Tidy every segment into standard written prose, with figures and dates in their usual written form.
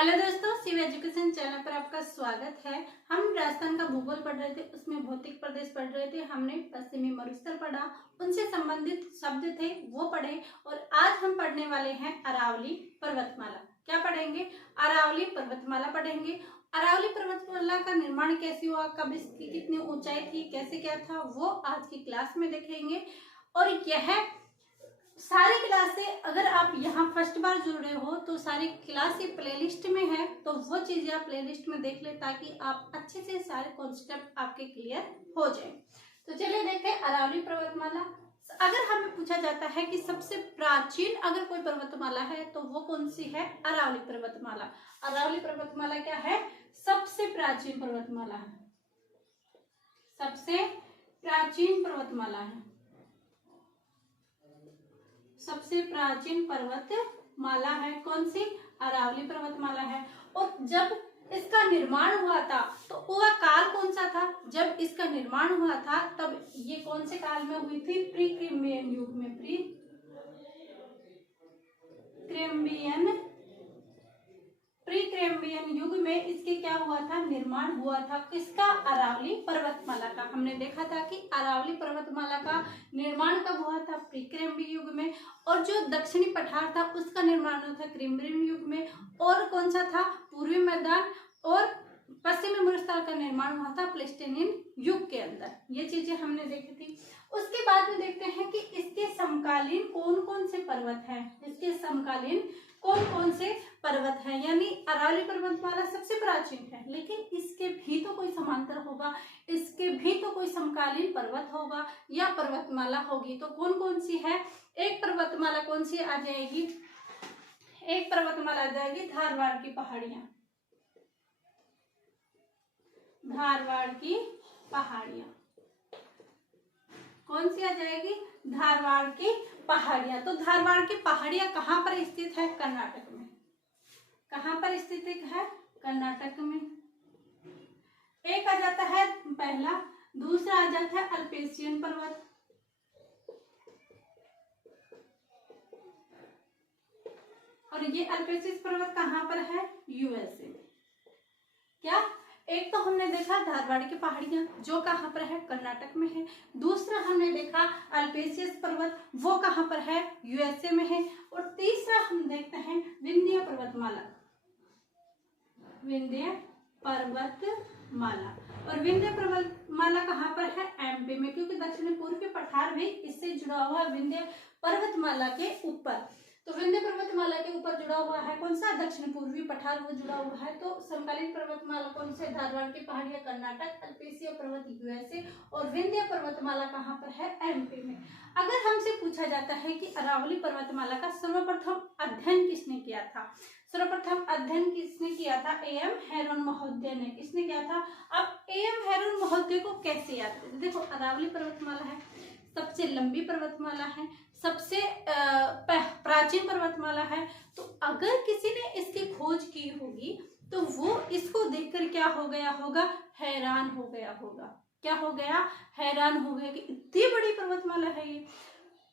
Hello दोस्तों, Shiv education channel पर आपका स्वागत है। हम राजस्थान का भूगोल पढ़ रहे थे, उसमें भौतिक प्रदेश पढ़ रहे थे। हमने पश्चिमी मरुस्थल पढ़ा, उनसे संबंधित शब्द थे वो पढ़े। और आज हम पढ़ने वाले हैं अरावली पर्वतमाला। क्या पढ़ेंगे? अरावली पर्वतमाला पढ़ेंगे। अरावली पर्वतमाला का निर्माण कैसे हुआ, कब इसकी कितनी ऊंचाई थी, कैसे क्या था, वो आज की क्लास में देखेंगे। और यह सारी क्लासें अगर आप यहाँ फर्स्ट बार जुड़ रहे हो तो सारी क्लासें प्लेलिस्ट में है, तो वो चीजें आप प्लेलिस्ट में देख ले ताकि आप अच्छे से सारे कॉन्सेप्ट आपके क्लियर हो जाए। तो चलिए देखते हैं अरावली पर्वतमाला। अगर हमें पूछा जाता है कि सबसे प्राचीन अगर कोई पर्वतमाला है तो वो कौन सी है? अरावली पर्वतमाला। अरावली पर्वतमाला क्या है? सबसे प्राचीन पर्वतमाला है, सबसे प्राचीन पर्वतमाला है, सबसे प्राचीन पर्वतमाला है। कौन सी? अरावली पर्वतमाला है। और जब इसका निर्माण हुआ था तो वह काल कौन सा था? जब इसका निर्माण हुआ था तब ये कौन से काल में हुई थी? प्री क्रिम्बियन युग में। प्री क्रिम्बियन युग में इसके क्या हुआ था? निर्माण हुआ था। किसका? अरावली पर्वतमाला का। हमने देखा था कि अरावली पर्वतमाला का निर्माण कब हुआ था? प्री क्रिम्बियन युग में। और जो दक्षिणी पठार था उसका निर्माण हुआ था क्रिम्बियन युग में। और कौन सा था? पूर्वी मैदान और पश्चिमी मरुस्थल का निर्माण हुआ था प्लेस्टोनियन युग के अंदर। ये चीजें हमने देखी थी। उसके बाद में देखते हैं कि इसके समकालीन कौन कौन से पर्वत हैं। इसके समकालीन कौन कौन से पर्वत हैं, यानी अरावली पर्वतमाला सबसे प्राचीन है, लेकिन इसके भी तो कोई समांतर होगा, इसके भी तो कोई समकालीन पर्वत होगा या पर्वतमाला होगी। तो कौन कौन सी है? एक पर्वतमाला कौन सी आ जाएगी? एक पर्वतमाला आ जाएगी धारवाड़ की पहाड़ियां। धारवाड़ की पहाड़ियां कौन सी आ जाएगी? धारवाड़ की पहाड़ियां। तो धारवाड़ की पहाड़ियां कहाँ पर स्थित है? कर्नाटक में। कहाँ पर स्थित है? कर्नाटक में। एक आ जाता है पहला। दूसरा आ जाता है अल्पेशियन पर्वत। और ये अल्पेशियन पर्वत कहाँ पर है? यूएसए में। क्या? एक तो हमने देखा धारवाड़ की पहाड़ियां जो कहाँ पर है? कर्नाटक में है। दूसरा हमने देखा अल्पेशियस पर्वत, वो कहाँ पर है? यूएसए में है। और तीसरा हम देखते हैं विंध्य पर्वतमाला। विंध्य पर्वतमाला। और विंध्य पर्वतमाला कहाँ पर है? एमपी में, क्योंकि दक्षिण पूर्वी पठार भी इससे जुड़ा हुआ है विंध्य पर्वतमाला के ऊपर। तो विंध्य पर्वतमाला के ऊपर जुड़ा हुआ है कौन सा? दक्षिण पूर्वी पठार, वो जुड़ा हुआ है। तो समकालीन पर्वतमाला कौन से? धारवाड़ की पहाड़ियां कर्नाटक, अल्पेशिया पर्वत यूएसए, और विंध्य पर्वतमाला कहाँ पर है? एमपी में। अगर हमसे पूछा जाता है कि अरावली पर्वतमाला का सर्वप्रथम अध्ययन किसने किया था? सर्वप्रथम अध्ययन किसने किया था? एएम हेरोन महोदय ने। किसने किया था? अब एएम हेरोन महोदय को कैसे याद करें? देखो, अरावली पर्वतमाला है, सबसे लंबी पर्वतमाला है, सबसे प्राचीन पर्वतमाला है। तो अगर किसी ने इसकी खोज की होगी तो वो इसको देखकर क्या हो गया होगा? हैरान हो गया होगा। क्या हो गया? हैरान हो गया कि इतनी बड़ी पर्वतमाला है ये,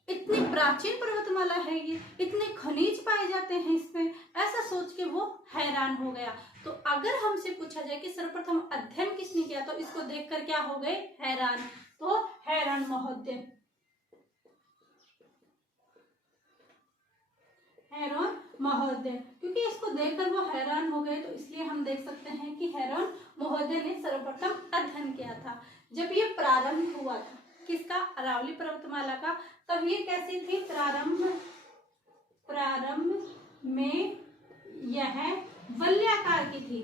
इतनी प्राचीन पर्वतमाला है ये, इतने खनिज पाए जाते हैं इसमें, ऐसा सोच के वो हैरान हो गया। तो अगर हमसे पूछा जाए कि सर्वप्रथम अध्ययन किसने किया तो इसको देखकर क्या हो गए? हैरान। तो हेरोन महोदय, हेरोन महोदय, क्योंकि इसको देखकर वो हैरान हो गए तो इसलिए हम देख सकते हैं कि हेरोन महोदय ने सर्वप्रथम अध्ययन किया था। जब ये प्रारंभ हुआ था किसका? अरावली पर्वतमाला का। तब ये कैसी थी? प्रारंभ में यह वलयाकार की थी।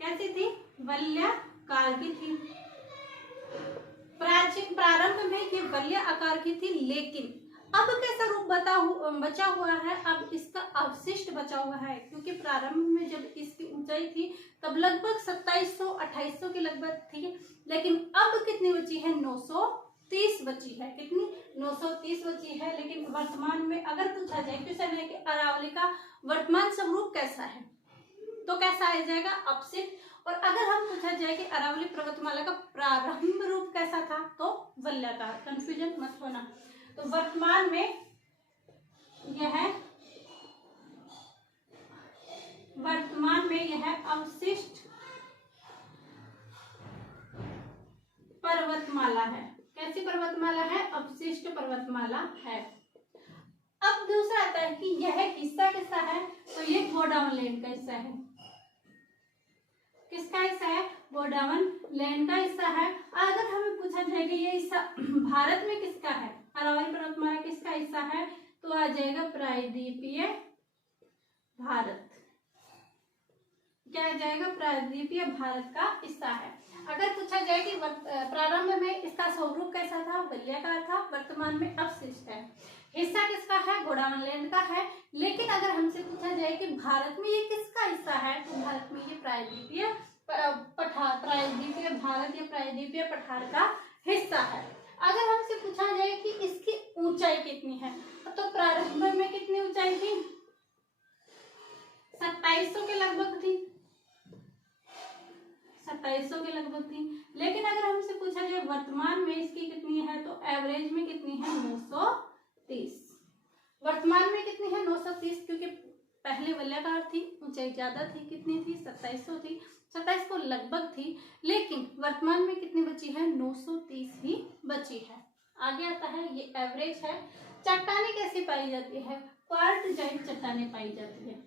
कैसी थी? वलयाकार की थी। प्राचीन प्रारंभ में ये वलय आकार की थी, लेकिन अब कैसा रूप बचा हुआ है? अब इसका अवशिष्ट बचा हुआ है, क्योंकि प्रारंभ में जब इसकी ऊंचाई थी तब लगभग 2700-2800 के लगभग थी, लेकिन अब कितनी बची है? 930 बची है। कितनी? 930 बची है। लेकिन वर्तमान में अगर पूछा जाए क्वेश्चन है कि अरावली का वर्तमान स्वरूप कैसा है, तो कैसा आ जाएगा? अपशिष्ट। और अगर हम पूछा जाए कि अरावली पर्वतमाला का प्रारंभ रूप कैसा था, तो वलयाकार। कंफ्यूजन मत होना। तो वर्तमान में यह है अवशिष्ट पर्वतमाला है। कैसी पर्वतमाला है? अवशिष्ट पर्वतमाला है। अब दूसरा आता है कि यह हिस्सा किसका है? तो ये गोडाउन लैंड का हिस्सा है। किसका हिस्सा है? गोडाउन लैंड का हिस्सा है। अगर हमें पूछा जाए कि ये हिस्सा भारत में किसका है, अरावली पर्वतमाला किसका हिस्सा है, तो आ जाएगा प्रायद्वीपीय भारत। क्या आ जाएगा? प्रायद्वीपीय भारत का हिस्सा है। अगर पूछा जाए कि प्रारंभ में इसका स्वरूप कैसा था? वलयाकार था, वर्तमान में अवशिष्ट है। हिस्सा किसका है? गोडाउन लैंड का है। लेकिन अगर हमसे पूछा जाए कि भारत में ये किसका हिस्सा है, तो भारत में ये प्रायद्वीपीय भारत या प्रायद्वीपीय पठार का हिस्सा है। अगर हमसे पूछा जाए कि इसकी ऊंचाई कितनी है, तो प्रारंभ में कितनी ऊंचाई थी? 2700 के लगभग थी, 2700 के लगभग थी। लेकिन अगर हमसे पूछा जाए वर्तमान में इसकी कितनी है, तो एवरेज में कितनी है? 930। वर्तमान में कितनी है? 930, क्योंकि पहले वलयाकार थी, ऊंचाई ज्यादा थी। कितनी थी? 2700 थी, 2700 लगभग थी। लेकिन वर्तमान में कितनी बची है? 930 ही बची है। आगे आता है ये एवरेज है। चट्टाने कैसी पाई जाती है? क्वार्टजाइट चट्टाने पाई जाती है।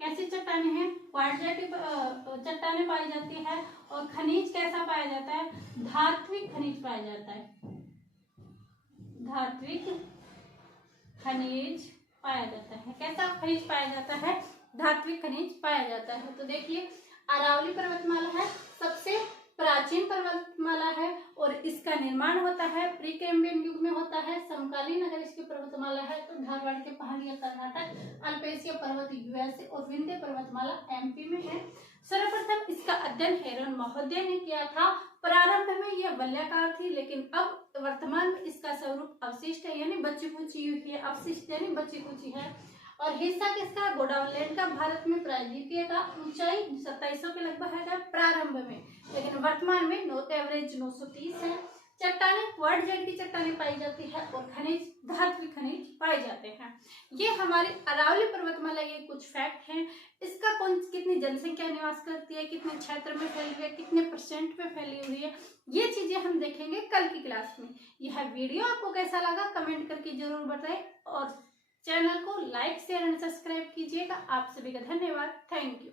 कैसी चट्टाने हैं? क्वार्टजाइट चट्टाने पाई जाती है। और खनिज कैसा पाया जाता है? धात्विक खनिज पाया जाता है। धात्विक खनिज पाया जाता है। कैसा खनिज पाया जाता है? धात्विक खनिज पाया जाता है। तो देखिए, अरावली पर्वतमाला है, सबसे प्राचीन पर्वतमाला है और इसका निर्माण होता है प्री कैम्ब्रियन युग में होता है। समकालीन अगर इसकी पर्वतमाला है तो धारवाड़ के पहाड़ियां कर्नाटक, अल्पेशिया पर्वत यूएसए और विंध्य पर्वतमाला एमपी में है। सर्वप्रथम इसका अध्ययन हेरन महोदय ने किया था। प्रारंभ में यह वलयाकार थी, लेकिन अब वर्तमान में इसका स्वरूप अवशिष्ट है, यानी बची कुची हुई है। अवशिष्ट यानी बची कुची है। और हिस्सा किसका? गोडाउन लैंड का। भारत में प्रायद्वीपीय का। ऊंचाई 2700 के लगभग है प्रारंभ में, लेकिन वर्तमान में एवरेज 930 है। चट्टाने क्वार्टजाइट की चट्टाने पाई जाती है और खनिज धात्विक खनिज पाए जाते हैं। ये हमारे अरावली पर्वतमाला ये कुछ फैक्ट हैं। इसका कितनी जनसंख्या निवास करती है, कितने क्षेत्र में फैली हुई है, कितने % में फैली हुई है, ये चीजें हम देखेंगे कल की क्लास में। यह वीडियो आपको कैसा लगा कमेंट करके जरूर बताएं और चैनल को लाइक शेयर एंड सब्सक्राइब कीजिएगा। आप सभी का धन्यवाद। Thank you.